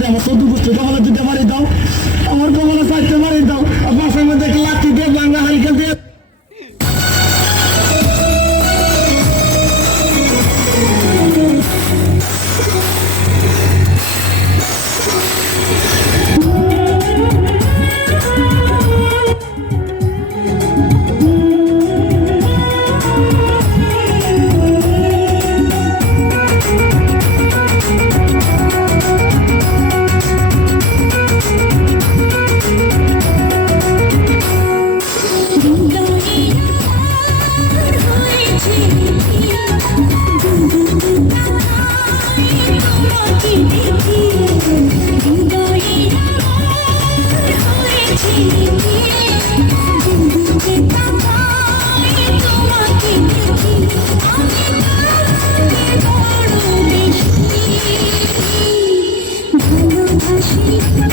দিয়ে আমার চোদ্দ গোষ্ঠী কপালে দিতে পারি দাও, আমার কপালে চাইতে পারি দাও, বাসার মধ্যে লাঠি দিয়ে ভাঙা হারিকেল দিয়ে ভালোবাসি